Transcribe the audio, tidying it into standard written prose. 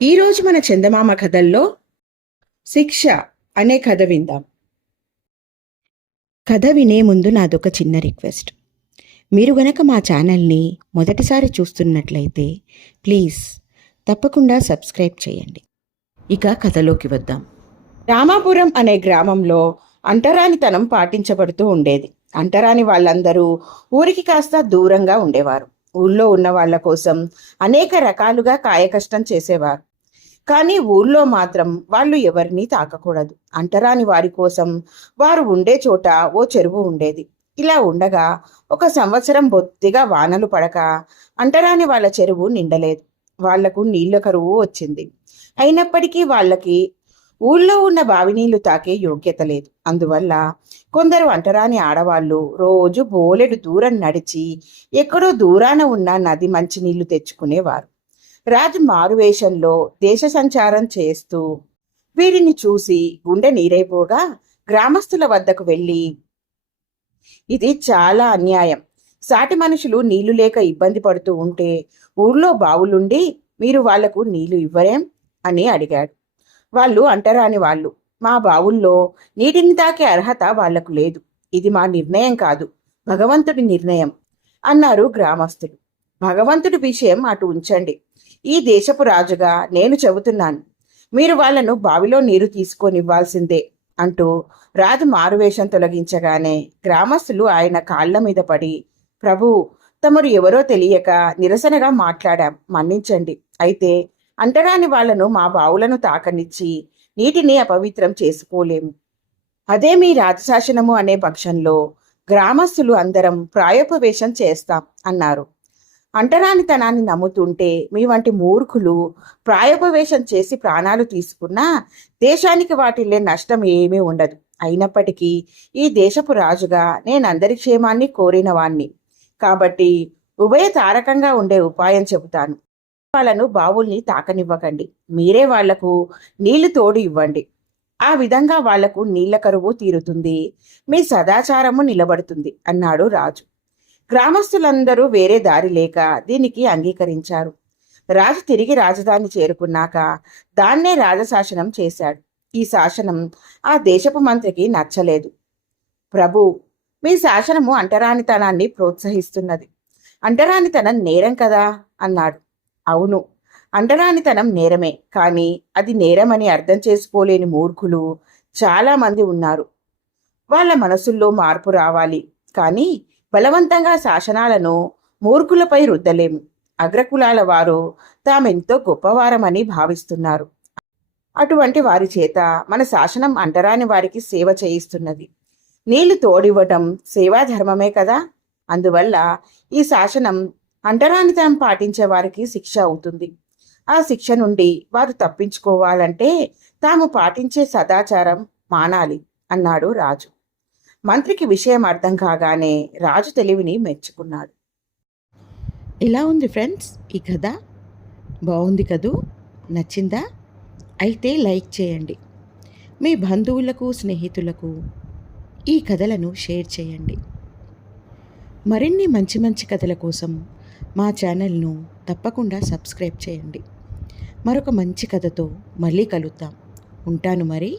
ఈరోజు మన చందమామ కథల్లో శిక్ష అనే కథ విందాం. కథ వినే ముందు నాదొక చిన్న రిక్వెస్ట్. మీరు గనక మా ఛానల్ని మొదటిసారి చూస్తున్నట్లయితే ప్లీజ్ తప్పకుండా సబ్స్క్రైబ్ చేయండి. ఇక కథలోకి వద్దాం. రామాపురం అనే గ్రామంలో అంటరానితనం పాటించబడుతూ ఉండేది. అంటరాని వాళ్ళందరూ ఊరికి కాస్త దూరంగా ఉండేవారు. ఊళ్ళో ఉన్న వాళ్ళ కోసం అనేక రకాలుగా కాయకష్టం చేసేవారు. కానీ ఊళ్ళో మాత్రం వాళ్ళు ఎవరినీ తాకకూడదు. అంటరాని వారి కోసం వారు ఉండే చోట ఓ చెరువు ఉండేది. ఇలా ఉండగా ఒక సంవత్సరం బొత్తిగా వానలు పడక అంటరాని వాళ్ళ చెరువు నిండలేదు. వాళ్లకు నీళ్ల కరువు వచ్చింది. అయినప్పటికీ వాళ్ళకి ఊళ్ళో ఉన్న బావి నీళ్లు తాకే యోగ్యత లేదు. అందువల్ల కొందరు అంటరాని ఆడవాళ్ళు రోజు బోలెడు దూరం నడిచి ఎక్కడో దూరాన ఉన్న నది మంచినీళ్లు తెచ్చుకునేవారు. రాజు మారువేషంలో దేశ సంచారం చేస్తూ వీరిని చూసి గుండె నీరైపోగా గ్రామస్తుల వద్దకు వెళ్ళి, ఇది చాలా అన్యాయం. సాటి మనుషులు నీళ్లు లేక ఇబ్బంది పడుతూ ఉంటే ఊర్లో బావులుండి మీరు వాళ్లకు నీళ్లు ఇవ్వరేం అని అడిగాడు. వాళ్ళు అంటరాని వాళ్ళు. మా బావుల్లో నీటిని తాకే అర్హత వాళ్లకు లేదు. ఇది మా నిర్ణయం కాదు, భగవంతుడి నిర్ణయం అన్నారు గ్రామస్తులు. భగవంతుడి విషయం అటు ఉంచండి. ఈ దేశపు రాజుగా నేను చెబుతున్నాను, మీరు వాళ్లను బావిలో నీరు తీసుకొనివ్వాల్సిందే అంటూ రాజు మారువేషం తొలగించగానే గ్రామస్తులు ఆయన కాళ్ల మీద పడి, ప్రభు, తమరు ఎవరో తెలియక నిరసనగా మాట్లాడాం, మన్నించండి. అయితే అంటరాని వాళ్లను మా బావులను తాకనిచ్చి నీటిని అపవిత్రం చేసుకోలేము. అదే మీ రాజశాసనము అనే పక్షంలో గ్రామస్తులు అందరం ప్రాయోపవేశం చేస్తాం అన్నారు. అంటరానితనాన్ని నమ్ముతుంటే మీ వంటి మూర్ఖులు ప్రాయోపవేశం చేసి ప్రాణాలు తీసుకున్నా దేశానికి వాటిల్లే నష్టం ఏమీ ఉండదు. అయినప్పటికీ ఈ దేశపు రాజుగా నేనందరి క్షేమాన్ని కోరిన వాణ్ణి కాబట్టి ఉభయ తారకంగా ఉండే ఉపాయం చెబుతాను. వాళ్ళను బావుల్ని తాకనివ్వకండి, మీరే వాళ్లకు నీళ్లు తోడు ఇవ్వండి. ఆ విధంగా వాళ్లకు నీళ్ల కరువు తీరుతుంది, మీ సదాచారము నిలబడుతుంది అన్నాడు రాజు. గ్రామస్తులందరూ వేరే దారి లేక దీనికి అంగీకరించారు. రాజు తిరిగి రాజధాని చేరుకున్నాక దాన్నే రాజశాసనం చేశాడు. ఈ శాసనం ఆ దేశపు మంత్రికి నచ్చలేదు. ప్రభు, మీ శాసనము అంటరానితనాన్ని ప్రోత్సహిస్తున్నది. అంటరానితనం నేరం కదా అన్నాడు. అవును, అంటరానితనం నేరమే, కానీ అది నేరమని అర్థం చేసుకోలేని మూర్ఖులు చాలామంది ఉన్నారు. వాళ్ళ మనసుల్లో మార్పు రావాలి, కానీ బలవంతంగా శాసనాలను మూర్ఖులపై రుద్దలేము. అగ్రకులాల వారు తామెంతో గొప్పవారమని భావిస్తున్నారు. అటువంటి వారి చేత మన శాసనం అంటరాని వారికి సేవ చేయిస్తున్నది. నీళ్లు తోడివ్వటం సేవాధర్మమే కదా. అందువల్ల ఈ శాసనం అంటరానితనం పాటించే వారికి శిక్ష అవుతుంది. ఆ శిక్ష నుండి వారు తప్పించుకోవాలంటే తాము పాటించే సదాచారం మానాలి అన్నాడు రాజు. మంత్రికి విషయం అర్థం కాగానే రాజు తెలివిని మెచ్చుకున్నాడు. ఎలా ఉంది ఫ్రెండ్స్ ఈ కథ? బాగుంది కదూ? నచ్చిందా? అయితే లైక్ చేయండి. మీ బంధువులకు, స్నేహితులకు ఈ కథలను షేర్ చేయండి. మరిన్ని మంచి మంచి కథల కోసం మా ఛానల్ను తప్పకుండా సబ్స్క్రైబ్ చేయండి. మరొక మంచి కథతో మళ్ళీ కలుద్దాం. ఉంటాను మరి.